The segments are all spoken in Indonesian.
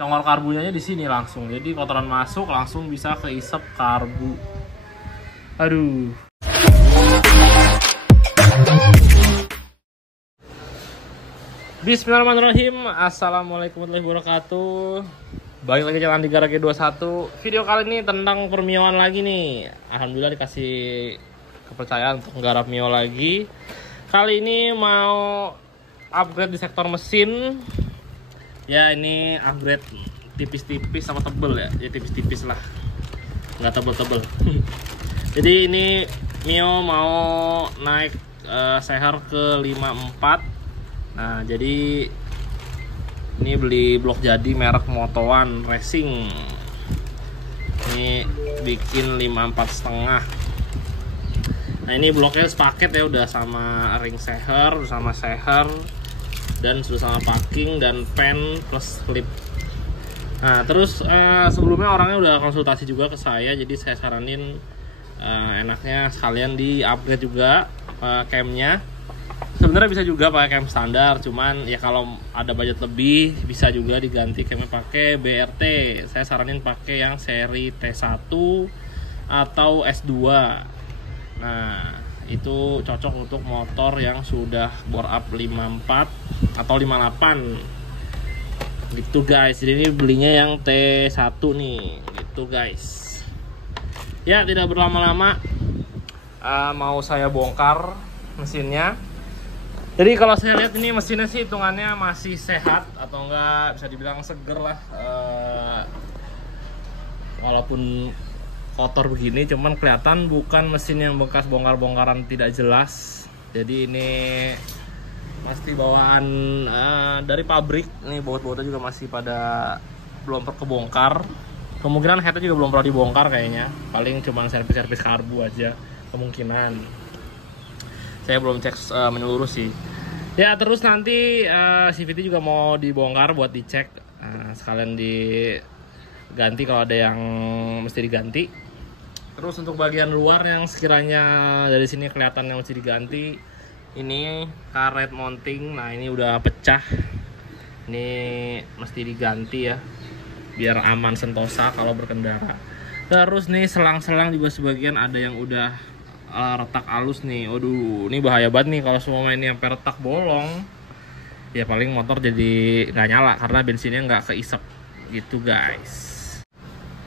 congor karbunya di sini langsung. Jadi kotoran masuk langsung bisa keisep karbu. Aduh. Bismillahirrahmanirrahim. Assalamualaikum warahmatullahi wabarakatuh. Balik lagi jalan 3 Rage 21. Video kali ini tentang permioan lagi nih. Alhamdulillah dikasih kepercayaan untuk nggarap mio lagi. Kali ini mau upgrade di sektor mesin. Ya ini upgrade tipis-tipis sama tebel ya. Ya tipis-tipis lah, nggak tebel-tebel. Jadi ini mio mau naik seher ke 54. Nah jadi ini beli blok jadi merek Moto1 Racing. Ini bikin 54,5. Nah ini bloknya sepaket ya, udah sama ring seher, udah sama seher, dan sudah sama packing dan pen plus clip. Nah terus sebelumnya orangnya udah konsultasi juga ke saya, jadi saya saranin enaknya sekalian di upgrade juga camnya. Sebenarnya bisa juga pakai cam standar, cuman ya kalau ada budget lebih bisa juga diganti camnya pakai BRT. Saya saranin pakai yang seri T1 atau S2. Nah itu cocok untuk motor yang sudah bore up 54 atau 58 gitu guys. Jadi ini belinya yang T1 nih gitu guys. Ya tidak berlama-lama, mau saya bongkar mesinnya. Jadi kalau saya lihat ini mesinnya sih hitungannya masih sehat atau enggak bisa dibilang seger lah. Walaupun kotor begini, cuman kelihatan bukan mesin yang bekas bongkar-bongkaran tidak jelas. Jadi ini pasti bawaan dari pabrik. Ini baut-bautnya juga masih pada belum kebongkar. Kemungkinan headnya juga belum pernah dibongkar kayaknya. Paling cuman servis-servis karbu aja kemungkinan. Saya belum cek menyeluruh sih. Ya terus nanti CVT juga mau dibongkar buat dicek, sekalian diganti kalau ada yang mesti diganti. Terus untuk bagian luar yang sekiranya dari sini kelihatan yang mesti diganti, ini karet mounting. Nah ini udah pecah, ini mesti diganti ya biar aman sentosa kalau berkendara. Terus nih selang-selang juga sebagian ada yang udah retak halus nih. Waduh ini bahaya banget nih kalau semua ini sampai retak bolong. Ya paling motor jadi nggak nyala karena bensinnya nggak keisep gitu guys.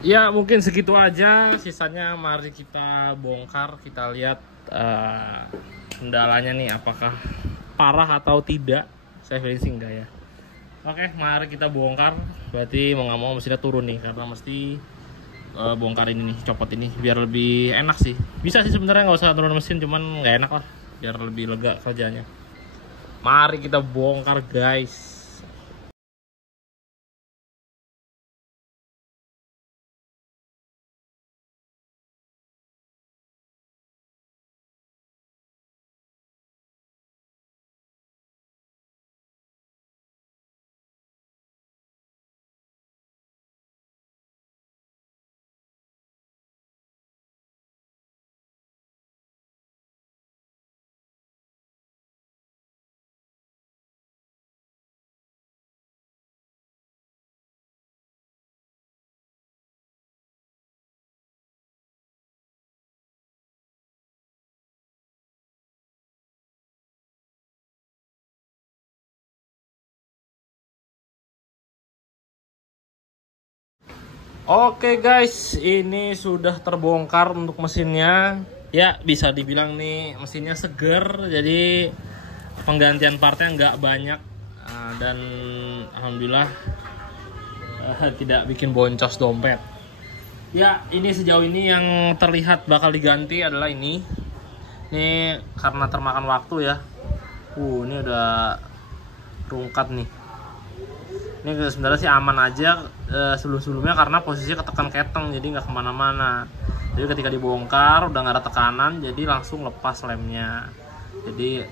Ya mungkin segitu aja, sisanya mari kita bongkar, kita lihat kendalanya nih apakah parah atau tidak. Saya feeling sih enggak ya. Oke mari kita bongkar. Berarti mau nggak mau mesinnya turun nih, karena mesti bongkar ini nih, copot ini biar lebih enak sih. Bisa sih sebenarnya nggak usah turun mesin, cuman nggak enak lah, biar lebih lega kerjanya. Mari kita bongkar guys. Oke guys, ini sudah terbongkar untuk mesinnya. Ya bisa dibilang nih mesinnya seger, jadi penggantian partnya nggak banyak, dan alhamdulillah tidak bikin boncos dompet. Ya ini sejauh ini yang terlihat bakal diganti adalah ini karena termakan waktu ya. Ini udah rungkat nih. Ini sebenarnya sih aman aja sebelum-sebelumnya karena posisinya ketekan keteng, jadi nggak kemana-mana. Jadi ketika dibongkar udah nggak ada tekanan, jadi langsung lepas lemnya. Jadi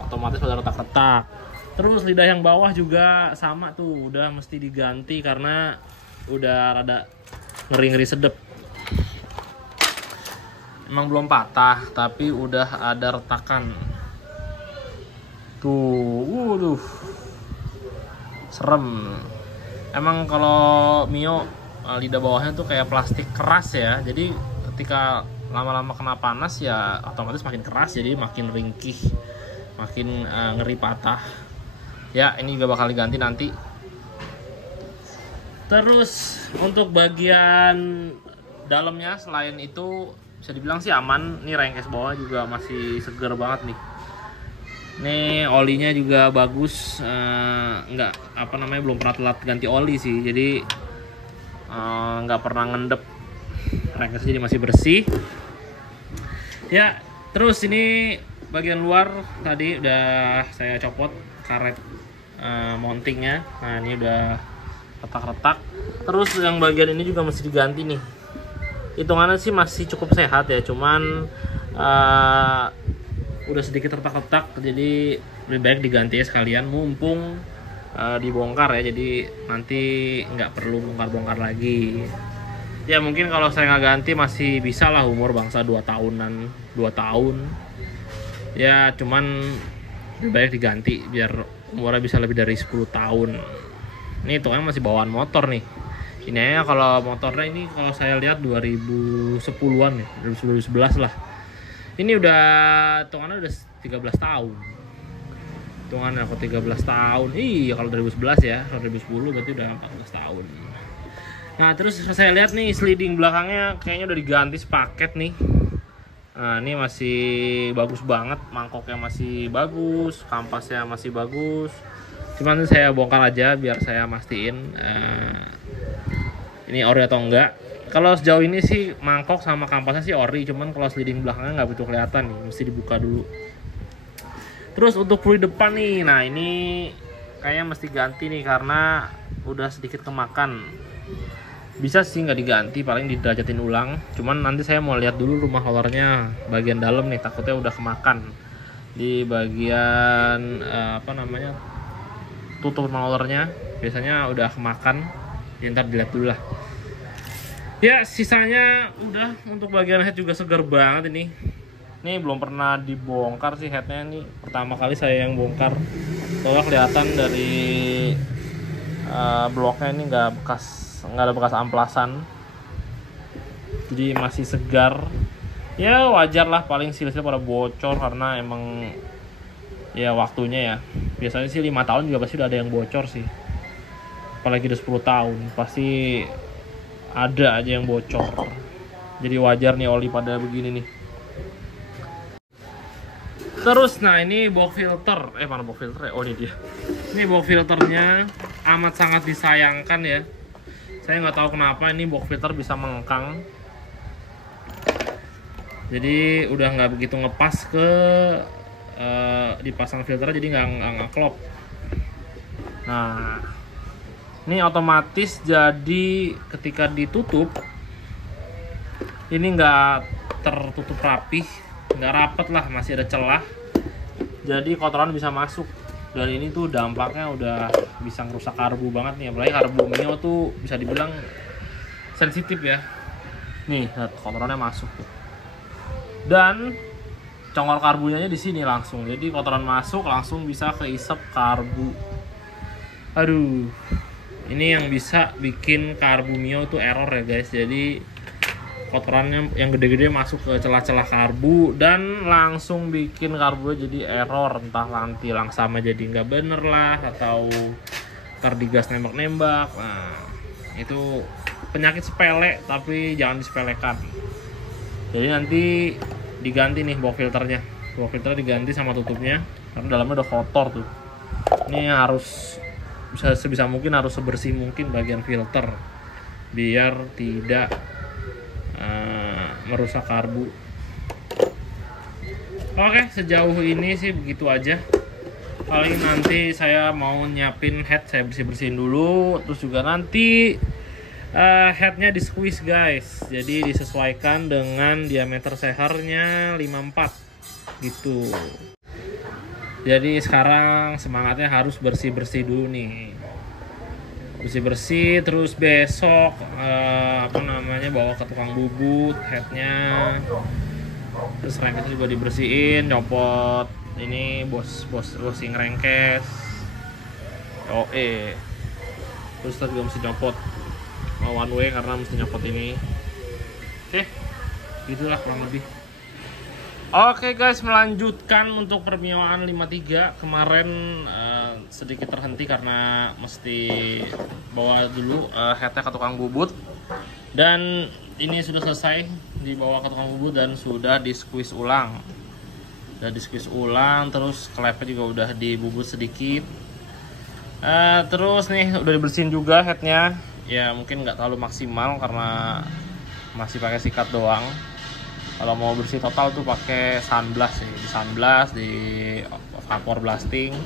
otomatis udah retak-retak. Terus lidah yang bawah juga sama tuh, udah mesti diganti karena udah rada ngeri-ngeri sedep. Emang belum patah, tapi udah ada retakan. Tuh, serem. emang kalau Mio lidah bawahnya tuh kayak plastik keras ya, jadi ketika lama-lama kena panas ya otomatis makin keras, jadi makin ringkih, makin ngeri patah ya. Ini juga bakal diganti nanti. Terus untuk bagian dalamnya selain itu bisa dibilang sih aman. Nih rengkes bawah juga masih seger banget nih. Nih olinya juga bagus, nggak apa namanya, belum pernah telat ganti oli sih, jadi nggak pernah ngendep, rengkesnya jadi masih bersih ya. Terus ini bagian luar tadi udah saya copot karet mountingnya. Nah ini udah retak-retak. Terus yang bagian ini juga mesti diganti nih. Hitungannya sih masih cukup sehat ya, cuman udah sedikit retak-retak, jadi lebih baik diganti ya sekalian, mumpung dibongkar ya, jadi nanti nggak perlu bongkar-bongkar lagi ya. Mungkin kalau saya nggak ganti masih bisa lah, umur bangsa 2 tahunan, 2 tahun ya, cuman lebih baik diganti biar umurnya bisa lebih dari 10 tahun. Ini itu kan masih bawaan motor nih. Ini ya, kalau motornya ini kalau saya lihat 2010-an ya, 2011 lah. Ini udah hitungannya udah 13 tahun. Hitungannya kok 13 tahun. Iya, kalau 2011 ya, kalau 2010 berarti udah 14 tahun. Nah, terus saya lihat nih sliding belakangnya kayaknya udah diganti sepaket nih. Nah, ini masih bagus banget, mangkoknya masih bagus, kampasnya masih bagus. Cuman saya bongkar aja biar saya mastiin ini ori atau enggak. Kalau sejauh ini sih mangkok sama kampasnya sih ori, cuman kalau sliding belakangnya nggak begitu kelihatan nih, mesti dibuka dulu. Terus untuk fluid depan nih, nah ini kayaknya mesti ganti nih karena udah sedikit kemakan. Bisa sih nggak diganti, paling diderajatin ulang. Cuman nanti saya mau lihat dulu rumah rollernya bagian dalam nih, takutnya udah kemakan di bagian apa namanya, tutup rollernya. Biasanya udah kemakan, ya, ntar dilihat dulu lah. Ya sisanya udah. Untuk bagian head juga segar banget ini. Ini belum pernah dibongkar sih headnya, ini pertama kali saya yang bongkar. Soalnya kelihatan dari bloknya ini nggak ada bekas amplasan, jadi masih segar. Ya wajar lah, paling silesnya pada bocor karena emang ya waktunya ya. Biasanya sih 5 tahun juga pasti udah ada yang bocor sih. Apalagi udah 10 tahun pasti ada aja yang bocor. Jadi wajar nih oli pada begini nih. Terus nah ini box filter, mana box filter ya? Oh ini dia. Ini box filternya amat sangat disayangkan ya. Saya nggak tahu kenapa ini box filter bisa mengekang. Jadi udah nggak begitu ngepas ke dipasang filter, jadi nggak klop. Nah ini otomatis jadi ketika ditutup ini nggak tertutup rapih, nggak rapet lah, masih ada celah, jadi kotoran bisa masuk. Dan ini tuh dampaknya udah bisa ngerusak karbu banget nih, apalagi karbu Mio tuh bisa dibilang sensitif ya. Nih lihat kotorannya masuk tuh, dan congor karbunya di sini langsung, jadi kotoran masuk langsung bisa keisap karbu. Aduh, ini yang bisa bikin karbu Mio tuh error ya guys. Jadi kotorannya yang gede-gede masuk ke celah-celah karbu dan langsung bikin karbu jadi error, entah nanti langsama jadi nggak bener lah, atau terdigas nembak-nembak. Nah itu penyakit sepele tapi jangan disepelekan. Jadi nanti diganti nih box filternya. Box filter diganti sama tutupnya karena dalamnya udah kotor tuh. Ini harus sebisa mungkin harus sebersih mungkin bagian filter biar tidak merusak karbu. Oke, sejauh ini sih begitu aja. Paling nanti saya mau nyiapin head, saya bersih-bersihin dulu. Terus juga nanti headnya di squeeze guys, jadi disesuaikan dengan diameter sehernya 54 gitu. Jadi sekarang semangatnya harus bersih-bersih dulu nih, bersih-bersih. Terus besok bawa ke tukang bubut headnya. Terus rengkesnya juga dibersihin, nyopot ini bosing rengkes. Terus kita juga mesti nyopot one way karena mesti nyopot ini. Oke, gitulah kurang lebih. Oke guys, melanjutkan untuk permiwaan 53. Kemarin sedikit terhenti karena mesti bawa dulu headnya ke tukang bubut. Dan ini sudah selesai dibawa ke tukang bubut dan sudah di squeeze ulang. Terus klepnya juga udah dibubut sedikit. Terus nih udah dibersihin juga headnya. Ya mungkin nggak terlalu maksimal karena masih pakai sikat doang. Kalau mau bersih total tuh pakai sunblast sih, di vapor blasting.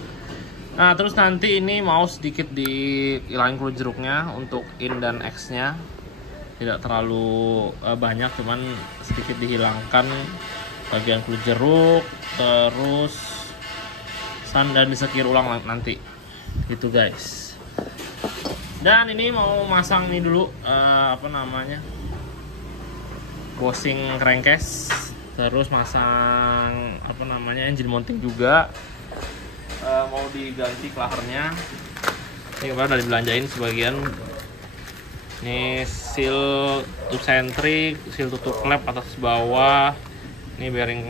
Nah terus nanti ini mau sedikit dihilangin kulit jeruknya untuk in dan X nya. Tidak terlalu banyak, cuman sedikit dihilangkan bagian kulit jeruk. Terus sun dan disekir ulang nanti gitu guys. Dan ini mau masang nih dulu bosing crankcase, terus masang engine mounting juga. Mau diganti klahernya. Ini kemarin udah dibelanjain sebagian. Ini seal tube sentrik, seal tutup klep atas bawah. Ini bearing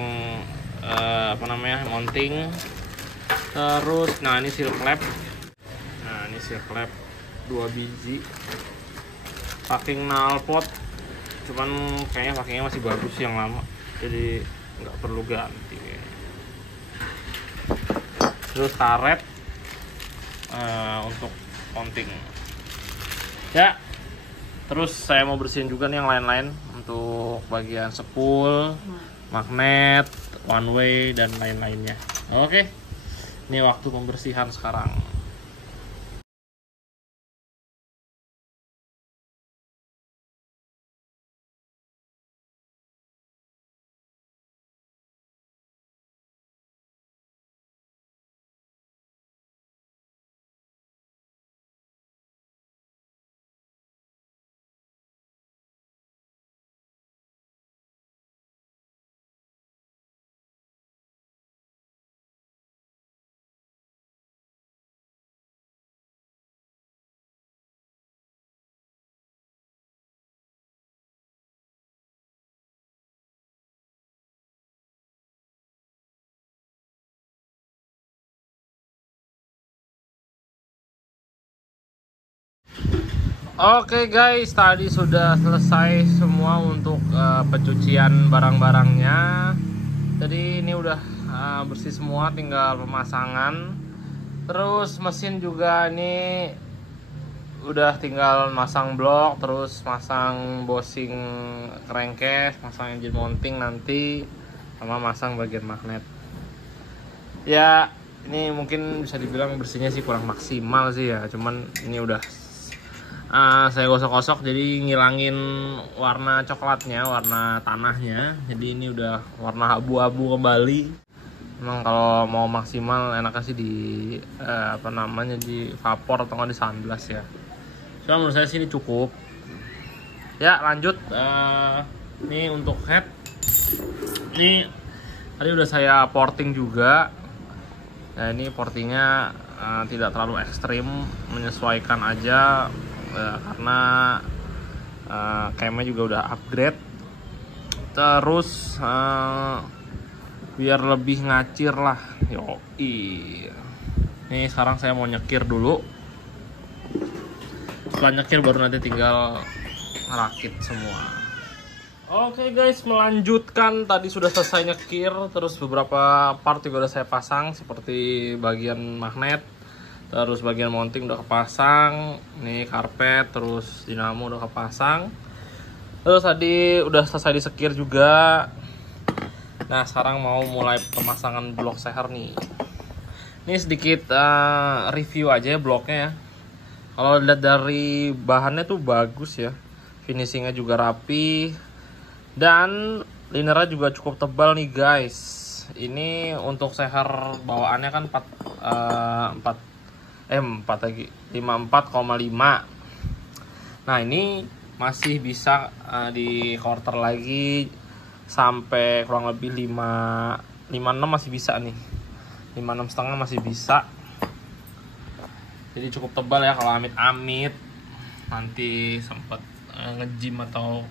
mounting. Terus ini seal klep. Nah, ini seal klep 2 biji. Packing knalpot. Cuman kayaknya packingnya masih bagus yang lama, jadi nggak perlu ganti. Terus karet untuk mounting ya. Terus saya mau bersihin juga nih yang lain-lain untuk bagian spool, magnet, one way dan lain-lainnya. Oke, ini waktu pembersihan sekarang. Oke guys, tadi sudah selesai semua untuk pencucian barang-barangnya. Jadi ini udah bersih semua, tinggal pemasangan. Terus mesin juga ini udah tinggal masang blok, terus masang bosing crankcase, masang engine mounting nanti, sama masang bagian magnet. Ya ini mungkin bisa dibilang bersihnya sih kurang maksimal sih ya, cuman ini udah saya gosok-gosok jadi ngilangin warna coklatnya, warna tanahnya. Jadi ini udah warna abu-abu kembali. Emang kalau mau maksimal enaknya sih di di vapor atau nggak di sunblast ya. Cuma menurut saya sih ini cukup. Ya lanjut, ini untuk head. Ini tadi udah saya porting juga. Nah ini portingnya tidak terlalu ekstrim, menyesuaikan aja. Karena camnya juga udah upgrade. Terus biar lebih ngacir lah. Yoi. Nih sekarang saya mau nyekir dulu. Setelah nyekir baru nanti tinggal rakit semua. Oke guys, melanjutkan. Tadi sudah selesai nyekir. Terus beberapa part juga udah saya pasang, seperti bagian magnet. Terus bagian mounting udah kepasang, nih karpet, terus dinamo udah kepasang. Terus tadi udah selesai disekir juga. Nah sekarang mau mulai pemasangan blok seher nih. Ini sedikit review aja ya bloknya ya. Kalau lihat dari bahannya tuh bagus ya, finishingnya juga rapi, dan linernya juga cukup tebal nih guys. Ini untuk seher bawaannya kan 54,5. Nah ini masih bisa di quarter lagi sampai kurang lebih 56 masih bisa nih, 56,5 masih bisa. Jadi cukup tebal ya, kalau amit-amit nanti sempat nge-gym atau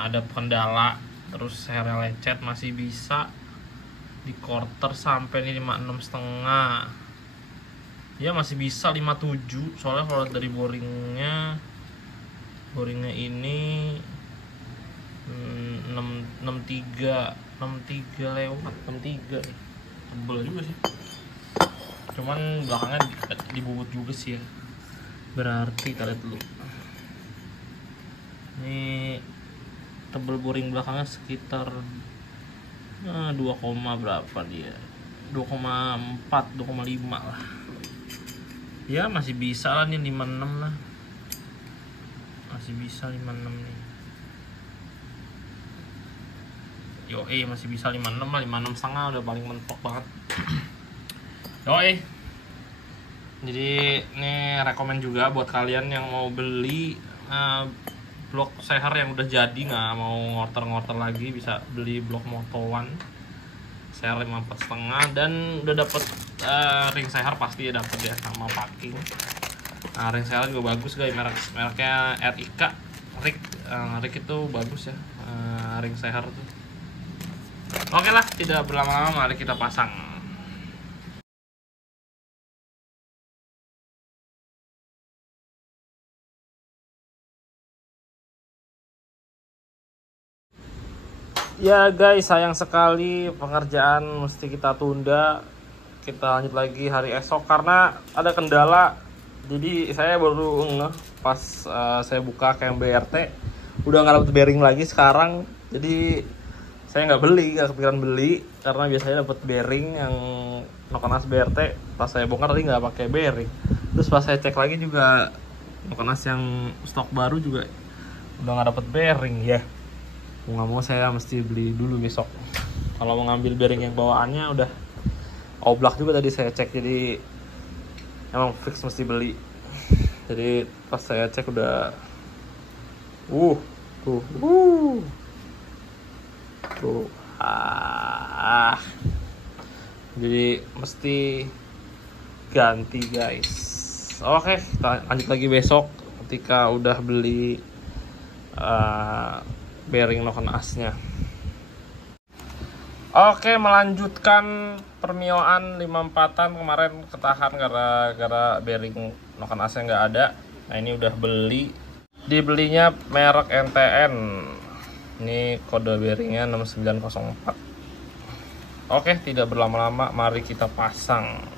ada kendala terus saya lecet, masih bisa di quarter sampai nih 56,5. Ya masih bisa 57, soalnya kalau dari boringnya ini 63 lewat 63 nih. Tebel juga sih, cuman belakangnya dibubut juga sih ya, berarti kita lihat dulu. Ini tebel boring belakangnya sekitar 2, berapa dia, 2,4 2,5 lah ya, masih bisa lah nih 56 lah, masih bisa 56 nih. Yoi, masih bisa 56 lah, 56,5 udah paling mentok banget. Yoi, jadi ini rekomen juga buat kalian yang mau beli blok seher yang udah jadi, nggak mau ngorter lagi, bisa beli blok Moto One seher 54,5 dan udah dapet ring seher pasti ya, dapet ya sama packing. Nah, ring seher juga bagus guys, mereknya RIK Rik itu bagus ya, ring seher tuh. Oke lah, tidak berlama-lama, mari kita pasang. Ya guys, sayang sekali pengerjaan mesti kita tunda. Kita lanjut lagi hari esok karena ada kendala. Jadi saya baru ngeh pas saya buka KM BRT udah nggak dapet bearing lagi sekarang. Jadi saya nggak kepikiran beli karena biasanya dapet bearing yang Nokonas BRT. Pas saya bongkar tadi nggak pakai bearing. Terus pas saya cek lagi juga Nokonas yang stok baru juga udah nggak dapet bearing ya. Mau nggak mau saya mesti beli dulu besok. Kalau mau ngambil bearing yang bawaannya udah oblak juga tadi saya cek, jadi emang fix mesti beli. Jadi pas saya cek udah tuh jadi mesti ganti guys. Oke, kita lanjut lagi besok ketika udah beli bearing Nokonasnya. Oke, melanjutkan permioan 54an kemarin ketahan gara-gara bearing Nokonasnya nggak ada. Nah ini udah beli, dibelinya merek NTN. Ini kode bearingnya 6904. Oke, tidak berlama-lama, mari kita pasang.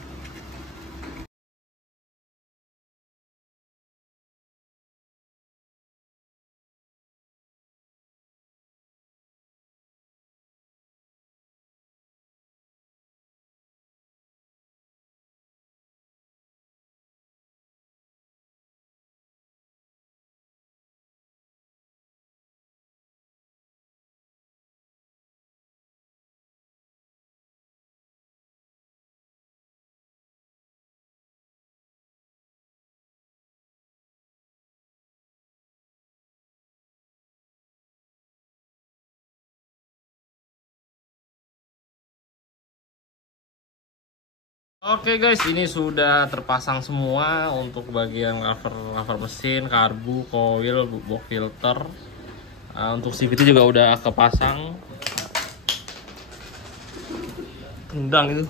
Oke guys, ini sudah terpasang semua untuk bagian cover mesin, karbu, coil, box filter. Untuk CVT juga udah kepasang. Tendang itu.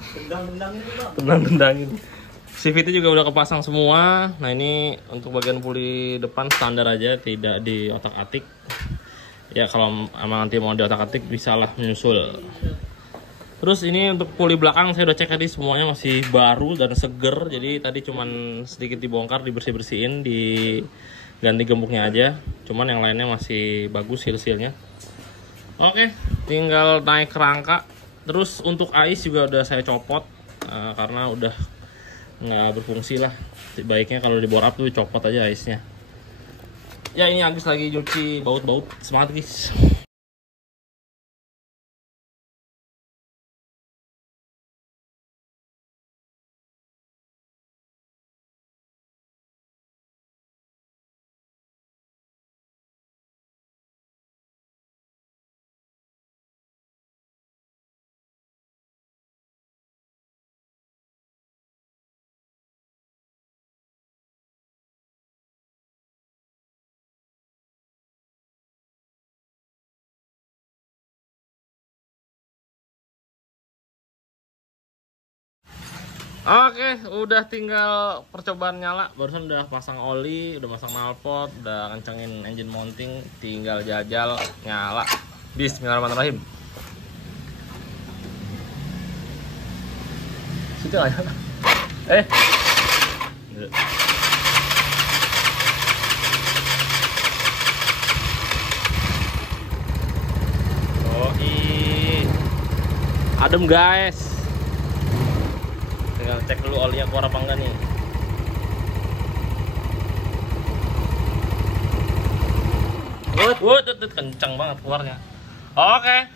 Tendang itu. CVT juga udah kepasang semua. Nah ini untuk bagian puli depan standar aja, tidak di otak-atik. Ya kalau emang nanti mau di otak-atik bisa lah menyusul. Terus ini untuk puli belakang saya udah cek tadi semuanya masih baru dan seger. Jadi tadi cuman sedikit dibongkar, dibersih-bersihin, diganti gemboknya aja. Cuman yang lainnya masih bagus seal-sealnya. Oke, tinggal naik kerangka. Terus untuk ais juga udah saya copot karena udah nggak berfungsi lah. Baiknya kalau di bore up tuh copot aja aisnya. Ya ini Agus lagi nyuci baut-baut. Semangat guys. Oke, udah tinggal percobaan nyala. Barusan udah pasang oli, udah pasang knalpot, udah kencengin engine mounting, tinggal jajal nyala. Bismillahirrahmanirrahim. Situ aja. Oh, adem guys. Tinggal cek dulu olinya keluar apa enggak nih. Kencang banget keluarnya. Oke.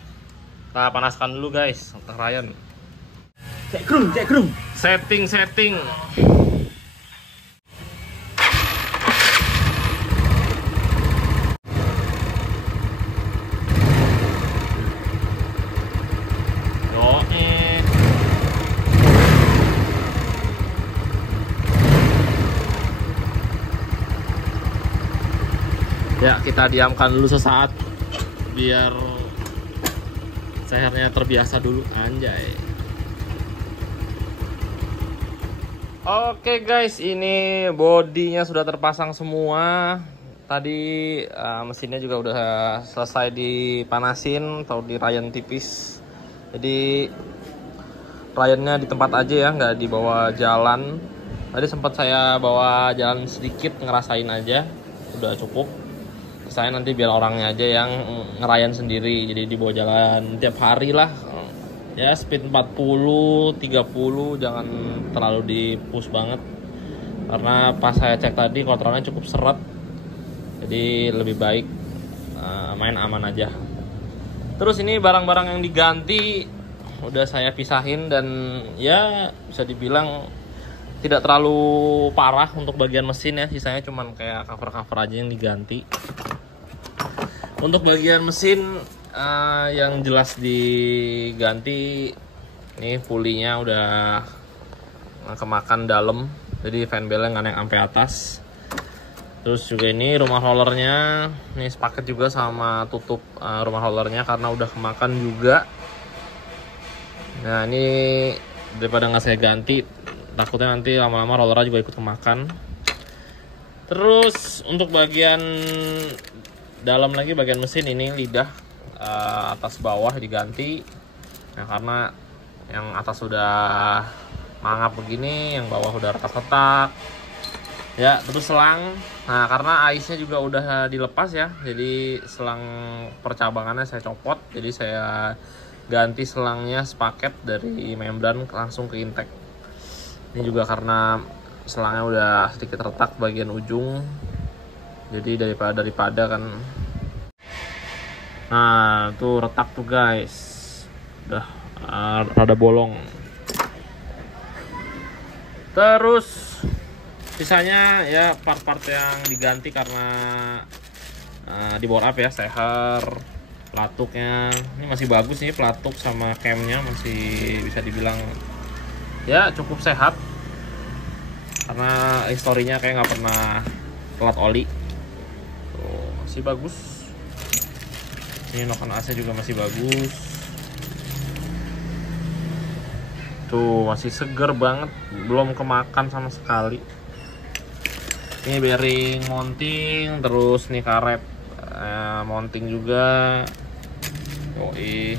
Kita panaskan dulu guys untuk Ryan. Cek krum. Setting. Ya, kita diamkan dulu sesaat biar sehernya terbiasa dulu, anjay. Oke guys, ini bodinya sudah terpasang semua. Tadi mesinnya juga udah selesai dipanasin atau di Ryan tipis. Jadi Ryannya di tempat aja ya, nggak dibawa jalan. Tadi sempat saya bawa jalan sedikit, ngerasain aja, udah cukup. Saya nanti biar orangnya aja yang ngerayan sendiri, jadi dibawa jalan tiap hari lah ya, speed 40 30, jangan terlalu di push banget karena pas saya cek tadi kontrolnya cukup seret, jadi lebih baik main aman aja. Terus ini barang-barang yang diganti udah saya pisahin dan ya bisa dibilang tidak terlalu parah untuk bagian mesin ya, sisanya cuman kayak cover-cover aja yang diganti. Untuk bagian mesin yang jelas diganti, ini pulley-nya udah kemakan dalam, jadi fan bell-nya nggak naik sampai atas. Terus juga ini rumah rollernya, ini sepaket juga sama tutup rumah rollernya karena udah kemakan juga. Nah ini daripada nggak saya ganti, takutnya nanti lama-lama rollernya juga ikut kemakan. Terus untuk bagian dalam lagi, bagian mesin ini lidah atas bawah diganti. Nah karena yang atas sudah mangap begini, yang bawah udah retak-retak ya. Terus selang, nah karena aisnya juga udah dilepas ya, jadi selang percabangannya saya copot, jadi saya ganti selangnya sepaket dari membran langsung ke intake. Ini juga karena selangnya udah sedikit retak bagian ujung, jadi daripada kan. Nah tuh retak tuh guys, udah rada bolong. Terus sisanya ya part-part yang diganti karena di bore up ya, seher, pelatuknya ini masih bagus nih, pelatuk sama camnya masih bisa dibilang ya cukup sehat karena historinya kayak nggak pernah telat oli. Tuh, masih bagus. Ini noken AC juga masih bagus. Tuh masih seger banget, belum kemakan sama sekali. Ini bearing mounting, terus nih karet mounting juga. Yoi.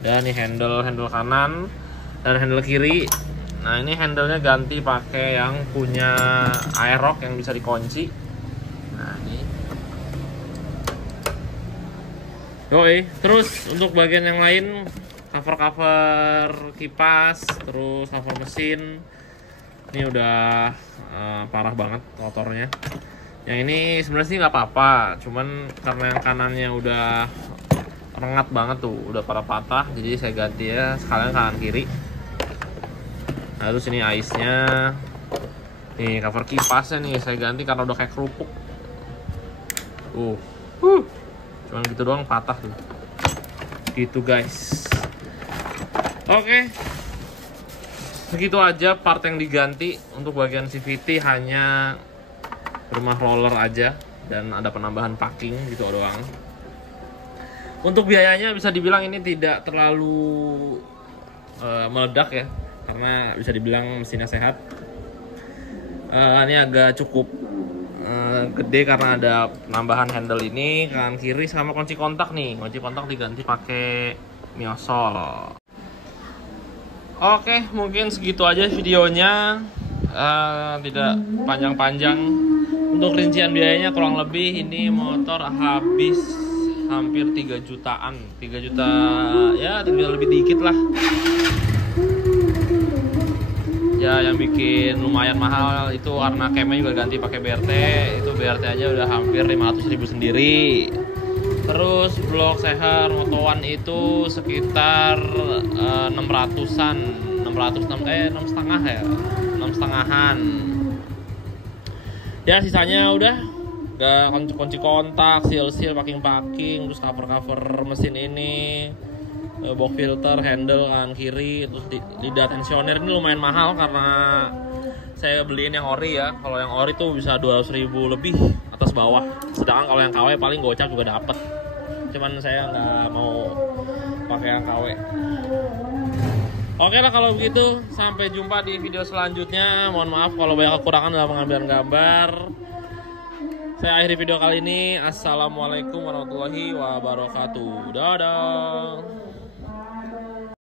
Dan ini handle kanan dan handle kiri. Nah ini handlenya ganti pakai yang punya airlock yang bisa dikunci. Nah ini. Yoi. Terus untuk bagian yang lain, cover kipas, terus cover mesin, ini udah parah banget motornya. Yang ini sebenarnya sih nggak apa-apa, cuman karena yang kanannya udah rengat banget tuh, udah pada patah, jadi saya ganti ya sekalian kanan kiri. Nah, terus ini aisnya, nih cover kipasnya nih saya ganti karena udah kayak kerupuk. Cuman gitu doang patah tuh. Gitu guys. Oke. Begitu aja part yang diganti. Untuk bagian CVT hanya rumah roller aja dan ada penambahan packing gitu doang. Untuk biayanya bisa dibilang ini tidak terlalu meledak ya. karena bisa dibilang mesinnya sehat. Ini agak cukup gede karena ada penambahan handle ini kanan kiri sama kunci kontak nih. Kunci kontak diganti pakai Miosol. Oke, mungkin segitu aja videonya. Tidak panjang-panjang. Untuk rincian biayanya kurang lebih ini motor habis hampir 3 jutaan. 3 juta ya, 3 juta lebih dikit lah. Ya, yang bikin lumayan mahal itu karena camnya juga ganti pakai BRT. Itu BRT aja udah hampir 500.000 sendiri. Terus blok seher motowan itu sekitar 600-an, 6,5 ya, 6,5-an. Ya sisanya udah kunci kontak, seal packing, terus cover mesin ini, box filter, handle kanan kiri, terus lidah tensioner ini lumayan mahal karena saya beliin yang ori ya. Kalau yang ori tuh bisa 200.000 lebih atas bawah. Sedangkan kalau yang KW paling gocap juga dapet. Cuman saya nggak mau pakai yang KW. Oke lah kalau begitu, sampai jumpa di video selanjutnya. Mohon maaf kalau banyak kekurangan dalam pengambilan gambar. Saya akhiri video kali ini. Assalamualaikum warahmatullahi wabarakatuh. Dadah.